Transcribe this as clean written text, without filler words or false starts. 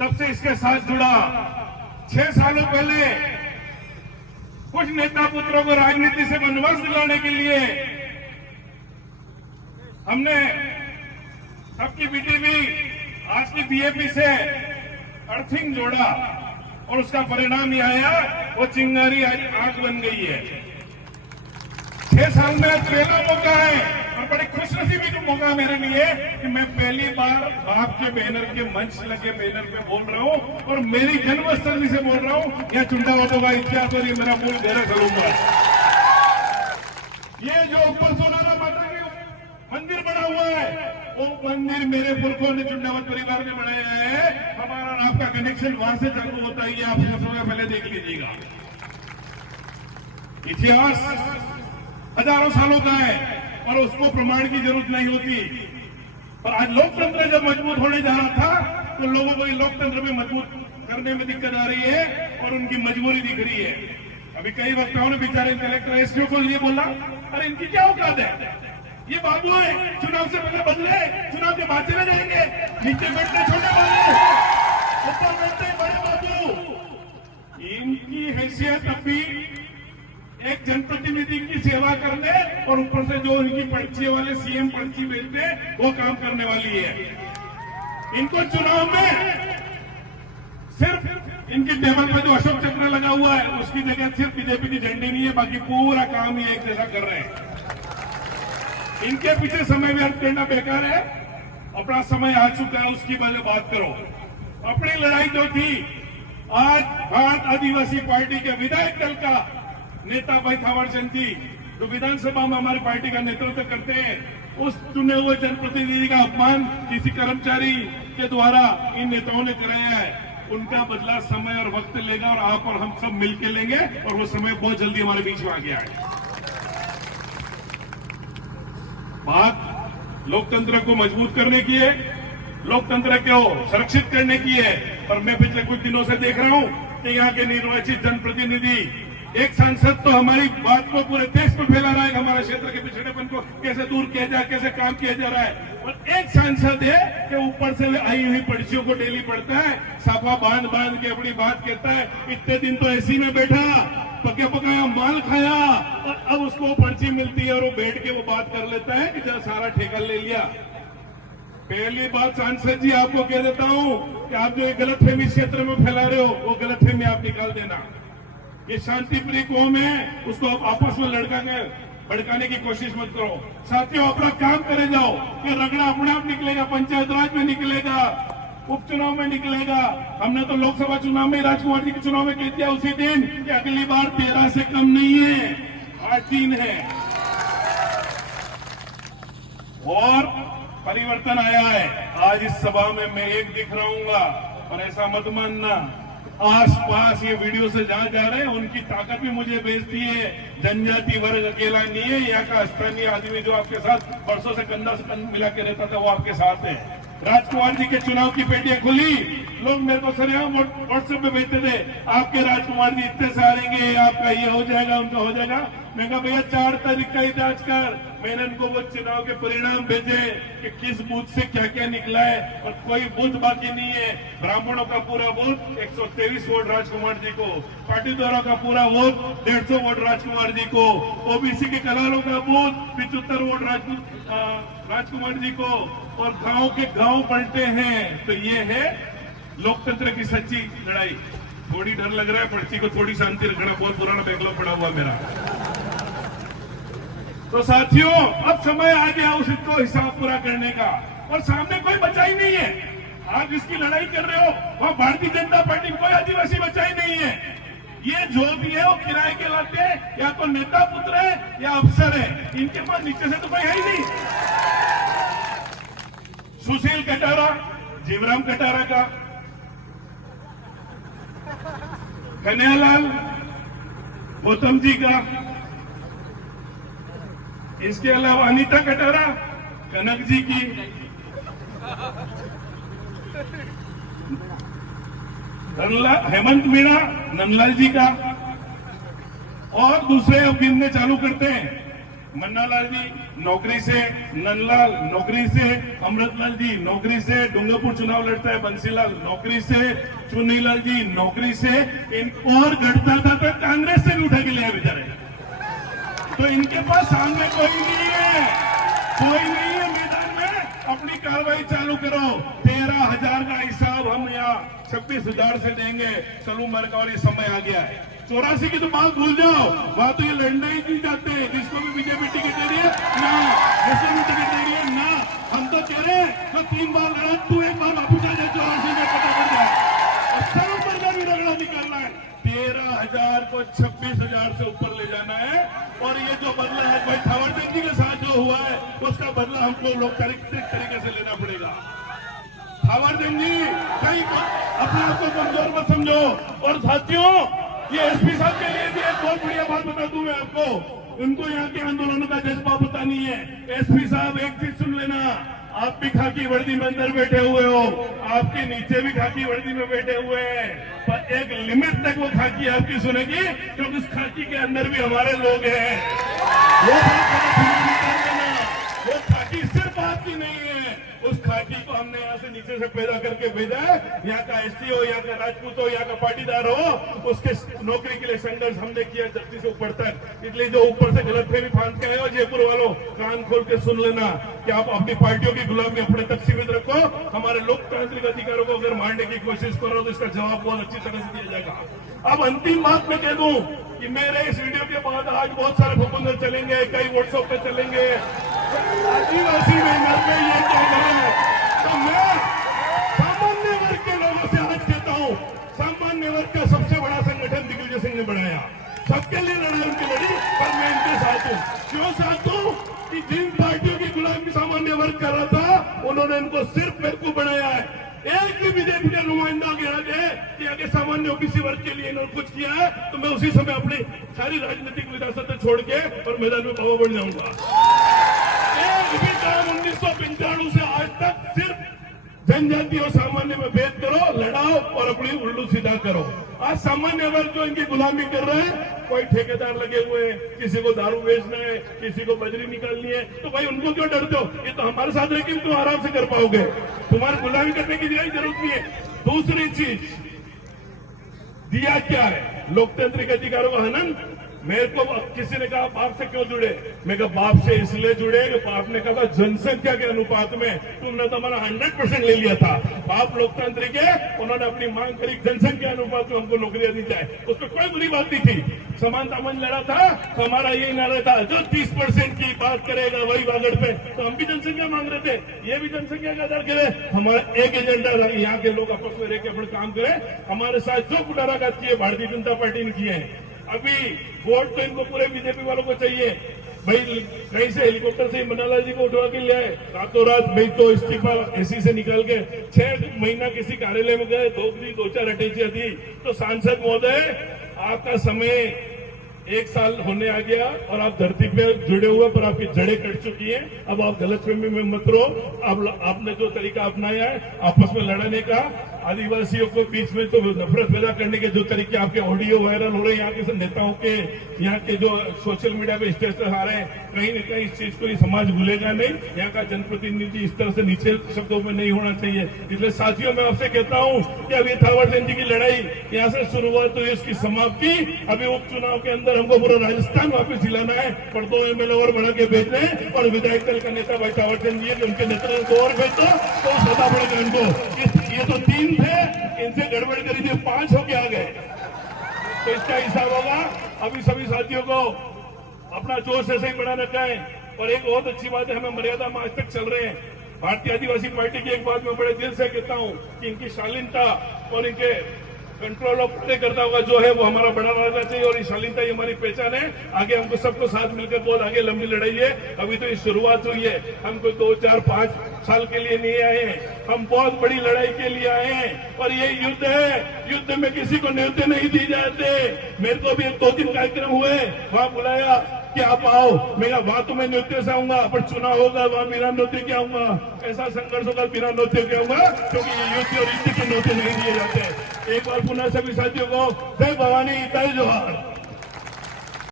तब से इसके साथ जुड़ा। 6 सालों पहले कुछ नेता पुत्रों को राजनीति से वनवास दिलाने के लिए हमने तब की बीटीवी आज की बीएपी से अर्थिंग जोड़ा और उसका परिणाम यह आया, वो चिंगारी आज आग बन गई है। 6 साल में पहला मौका है और बड़ी खुशनसीबी का मौका मेरे लिए कि मैं पहली बार बाप के बैनर के मंच लगे बैनर पे बोल रहा हूं और मेरी जन्मस्थली से बोल रहा हूं। यह चुंडावतों का इतिहास और ये मेरा मूल घर है। ये जो ऊपर सोनारा माता के मंदिर बना हुआ है, वो मंदिर मेरे पुरखों ने चुंडावत परिवार ने बनाया है। हमारा और आपका कनेक्शन वहां से चालू होता है, ये आप समय पहले देख लीजिएगा। इतिहास हजारों सालों का है और उसको प्रमाण की जरूरत नहीं होती। पर आज लोकतंत्र जब मजबूत होने जा रहा था तो लोगों को लोकतंत्र में मजबूत करने में दिक्कत आ रही है और उनकी मजबूरी दिख रही है। अभी कई वक्ताओं ने बेचारे कलेक्टर एसपीओ को लिए बोला, अरे इनकी क्या औकात है, ये बाबू है, चुनाव से पहले बदले, चुनाव के बाद चले जाएंगे, नीचे बैठने छोटे बाबू, ऊपर बैठते बड़े बाबू। इनकी हैसियत अभी एक जनप्रतिनिधि की सेवा करने और ऊपर से जो इनकी पर्ची वाले सीएम पर्ची भेजते वो काम करने वाली है। इनको चुनाव में सिर्फ इनकी टेबल पर जो अशोक चक्र लगा हुआ है उसकी जगह सिर्फ बीजेपी की झंडी नहीं है, बाकी पूरा काम ये एक जैसा कर रहे हैं। इनके पीछे समय व्यर्थ करना बेकार है। अपना समय आ चुका है, उसकी पहले बात करो। अपनी लड़ाई जो थी, आज भारत आदिवासी पार्टी के विधायक दल का नेता भाई थावर चंद जी जो विधानसभा में हमारी पार्टी का नेतृत्व करते हैं, उस चुने हुए जनप्रतिनिधि का अपमान किसी कर्मचारी के द्वारा इन नेताओं ने कराया है, उनका बदला समय और वक्त लेगा और आप और हम सब मिलकर लेंगे और वो समय बहुत जल्दी हमारे बीच में आ गया है। बात लोकतंत्र को मजबूत करने की है, लोकतंत्र को सुरक्षित करने की है। और मैं पिछले कुछ दिनों से देख रहा हूं कि यहाँ के निर्वाचित जनप्रतिनिधि, एक सांसद तो हमारी बात को पूरे देश में फैला रहा है, हमारे क्षेत्र के पिछड़ेपन को कैसे दूर किया जाए, कैसे काम किया जा रहा है। और एक सांसद है कि ऊपर से आई हुई पर्चियों को डेली पढ़ता है, साफा बांध बांध के अपनी बात कहता है। इतने दिन तो एसी में बैठा, पके पकाया माल खाया और अब उसको पर्ची मिलती है और वो बैठ के वो बात कर लेता है कि जरा सारा ठेका ले लिया। पहली बात सांसद जी आपको कह देता हूं कि आप जो गलतफहमी क्षेत्र में फैला रहे हो वो गलतफहमी आप निकाल देना। ये शांति प्रिय कौम है, उसको आप आपस में भड़काने की कोशिश मत करो। साथियों, अपना काम करे जाओ, ये रगड़ा अपने आप निकलेगा, पंचायत राज में निकलेगा, उपचुनाव में निकलेगा। हमने तो लोकसभा चुनाव में राजकुमार जी के चुनाव में कह दिया उसी दिन कि अगली बार 13 से कम नहीं है, 8-3 है। और परिवर्तन आया है। आज इस सभा में मैं एक दिख रहूंगा और ऐसा मत मानना, आसपास ये वीडियो से जहां जा रहे हैं उनकी ताकत भी मुझे भेजती है। जनजाति वर्ग अकेला नहीं है, यहाँ का स्थानीय आदमी जो आपके साथ बरसों से कंधा से कंधा मिला के रहता था वो आपके साथ है। राजकुमार जी के चुनाव की पेटियां खुली, लोग मेरे को सरेआम व्हाट्सएप पे भेजते थे, आपके राजकुमार जी इतने से हारेंगे, आपका ये हो जाएगा, उनका हो जाएगा। मैं कहा भैया 4 तारीख का ही जांच कर। मैंने उनको वो चुनाव के परिणाम भेजे कि किस बूथ से क्या क्या निकला है और कोई बूथ बाकी नहीं है। ब्राह्मणों का पूरा वोट 123 वोट राजकुमार जी को, पाटीदारों का पूरा वोट 150 वोट राजकुमार जी को, ओबीसी के कलारों का वोट 75 वोट राजकुमार जी को, और गांव के गांव पलटे हैं। तो ये है लोकतंत्र की सच्ची लड़ाई। थोड़ी डर लग रहा है, पर्ची को थोड़ी शांति रखना, बहुत पुराना बैकलॉग पड़ा हुआ मेरा। तो साथियों, अब समय आ गया उसको हिसाब पूरा करने का और सामने कोई बचा ही नहीं है। आप जिसकी लड़ाई कर रहे हो वह भारतीय जनता पार्टी कोई आदिवासी बचा ही नहीं है। ये जो भी है वो किराए के लाते हैं, या तो नेता पुत्र है या अफसर है, इनके पास नीचे से तो कोई है ही नहीं। सुशील कटारा, जीवराम कटारा का, कन्हैयालाल गौतम जी का, इसके अलावा अनीता कटारा कनक जी की, हेमंत मीणा नंदलाल जी का, और दूसरे अब गिनने चालू करते हैं। मन्नालाल जी नौकरी से, नंदलाल नौकरी से, अमृतलाल जी नौकरी से, डूंगरपुर चुनाव लड़ता है बंसीलाल नौकरी से, चुन्नीलाल जी नौकरी से, और गढ़ता था तो कांग्रेस से भी उठा के लिया बेचारे। तो इनके पास सामने कोई नहीं है, कोई नहीं है मैदान में। अपनी कार्रवाई चालू करो। 13,000 का हिसाब हम यहाँ 26,000 से देंगे। चलो मर का और ये समय आ गया है। 84 की तो बात भूल जाओ, वहां तो ये लड़ना ही नहीं चाहते। जिसको भी बीजेपी टिकट दे रही है ना, जिसको भी टिकट दे रही है ना, हम तो कह रहे हैं तो 3 बार लड़ा, तू एक बार वापस आ जाए 84 में पता कर जाए। और सब ऊपर का भी रगड़ा निकालना है। 13,000 को 26,000 से ऊपर ले जाना है। और ये जो बदला है भाई थावरचंद जी के साथ जो हुआ है, उसका बदला हमको लोकतांत्रिक तरीके से लेना पड़ेगा। थावरचंद जी कहीं अपने आप को कमजोर मत समझो। और साथियों, ये एसपी साहब के लिए भी एक बहुत बढ़िया बात बता दूं मैं आपको। उनको यहाँ के आंदोलनों का जज्बा पता नहीं है। एसपी साहब एक चीज सुन लेना, आप भी खाकी वर्दी में अंदर बैठे हुए हो, आपके नीचे भी खाकी वर्दी में बैठे हुए हैं, पर एक लिमिट तक वो खाकी आपकी सुनेगी, क्योंकि उस खाकी के अंदर भी हमारे लोग हैं। वो खाकी सिर्फ आपकी नहीं है, उस खाकी को हमने यहाँ से नीचे से पैदा करके भेजा है। यहाँ का एसटी हो, यहाँ का राजपूत हो, यहाँ का पाटीदार हो, उसके नौकरी के लिए संघर्ष हमने किया जल्दी से ऊपर तक। इसलिए जो ऊपर से गलतफहमी फांस के आए हो, जयपुर वालों कान खोल के सुन लेना कि आप अपनी पार्टियों की गुलामी अपने तक सीमित रखो। हमारे लोकतांत्रिक अधिकारों को अगर मारने की कोशिश करो तो इसका जवाब बहुत अच्छी तरह से दिया जाएगा। अब अंतिम बात मैं कह दूं कि मेरे इस वीडियो के बाद आज बहुत सारे भूखंडर चलेंगे, कई व्हाट्सएप पे चलेंगे, आदिवासी मेहनत में ये क्या है। तो मैं सामान्य वर्ग के लोगों से आज कहता हूं, सामान्य वर्ग का सबसे बड़ा संगठन दिग्विजय सिंह ने बनाया, सबके लिए लड़ाई उनकी लड़ी, पर मैं इनके साथ हूं। क्यों साथ हूं कि जिन पार्टियों की गुलामी सामान्य वर्ग कर रहा था, उन्होंने इनको सिर्फ बेवकूफ बनाया है। एक भी बीजेपी का नुमाइंदा आगे आ जाए कि आगे सामान्य ओबीसी वर्ग के लिए इन्होंने कुछ किया है, तो मैं उसी समय अपनी सारी राजनीतिक विरासतें छोड़ के और मैदान में बाबा बढ़ जाऊंगा। एक भी काम 1995 से आज तक सिर्फ जनजाति और सामान्य में भेद करो, लड़ाओ और अपनी उल्लू सीधा करो। आज सामान्य वर्ग जो इनकी गुलामी कर रहे हैं, कोई ठेकेदार लगे हुए हैं, किसी को दारू बेचना है, किसी को बजरी निकालनी है, तो भाई उनको क्यों डरते हो? ये तो हमारे साथ रह के तुम आराम से कर पाओगे, तुम्हारी गुलामी करने की जरूरत नहीं है। दूसरी चीज, दिया क्या है? लोकतांत्रिक अधिकारों का हनन। मेरे को किसी ने कहा बाप से क्यों जुड़े? मैं कहा बाप से इसलिए जुड़े कि बाप ने कहा जनसंख्या के अनुपात में तुमने तो हमारा 100% ले लिया था। बाप लोकतांत्रिक है, उन्होंने अपनी मांग करी जनसंख्या अनुपात में हमको नौकरियां दी जाए, उसमें कोई बुरी बात नहीं थी। समानता मन लड़ा था तो हमारा यही नारा था, जो 30% की बात करेगा वही वागड़ पे। तो हम भी जनसंख्या मांग रहे थे, ये भी जनसंख्या का आधार करे। हमारा एक एजेंडा था कि यहाँ के लोग आपस में रह के अपने काम करें। हमारे साथ जो कुटाराघात किए भारतीय जनता पार्टी ने किए हैं। अभी वोट तो इनको पूरे बीजेपी वालों को चाहिए। भाई कहीं से हेलीकॉप्टर से मन्नालाल जी को उठवा के ले आए, रातों रात भाई तो इस्तीफा एसी से निकाल के 6 महीना किसी कार्यालय में गए, 2-4 अटैचियां थी। तो सांसद महोदय, आपका समय 1 साल होने आ गया और आप धरती पे जुड़े हुए, पर आपकी जड़ें कट चुकी हैं। अब आप गलतफहमी में मत रहो। अब आपने जो तरीका अपनाया है आपस में लड़ने का, आदिवासियों को बीच में तो नफरत पैदा करने के जो तरीके आपके ऑडियो वायरल हो रहे हैं, यहाँ के नेताओं के, यहाँ के जो सोशल मीडिया पे स्टेटस आ रहे हैं, कहीं न कहीं इस चीज को ये समाज भूलेगा नहीं। यहाँ का जनप्रतिनिधि इस तरह से नीचे शब्दों में नहीं होना चाहिए। इसलिए साथियों, मैं आपसे कहता हूँ कि अभी थावरचंद जी की लड़ाई यहाँ से शुरुआत हुई, इसकी समाप्ति अभी उपचुनाव के अंदर हमको पूरा राजस्थान वापस दिलाना है, पर 2 MLA और बढ़ा के भेजने हैं। और विधायक दल का नेता भाई थावरचंद जी है, उनके नेतृत्व को और भेज दो तो सदा बढ़ेगा इनको। ये तो 3 थे, इनसे गड़बड़ करी थी, 5 होके आ गए, तो इसका हिसाब होगा। अभी सभी साथियों को अपना जोश ऐसे ही बढ़ा रखा है। और एक बहुत अच्छी बात है, हमें मर्यादा में आज तक चल रहे हैं। भारतीय आदिवासी पार्टी की एक बात मैं बड़े दिल से कहता हूं कि इनकी शालीनता और इनके कंट्रोल ऑफ कार्यकर्ता का जो है वो हमारा बड़ा रहना चाहिए। और ये शालीनता ही हमारी पहचान है। आगे हमको सबको साथ मिलकर बहुत आगे लंबी लड़ाई है। अभी तो ये शुरुआत हुई है। हम कोई 2, 4, 5 साल के लिए नहीं आए हैं, हम बहुत बड़ी लड़ाई के लिए आए हैं। और ये युद्ध है, युद्ध में किसी को न्योते नहीं दी जाते। मेरे को भी 2-3 कार्यक्रम हुए, वहां बुलाया कि आप आओ, मैं कहा वहां तो मैं न्योते से आऊंगा, पर चुनाव होगा वहां बिना न्योते के आऊंगा। ऐसा संघर्ष होगा बिना न्योते के आऊंगा, क्योंकि ये युद्ध और युद्ध के न्योते नहीं दिए जाते। एक बार पुनः सभी साथियों को जय भवानी, जय जोहार।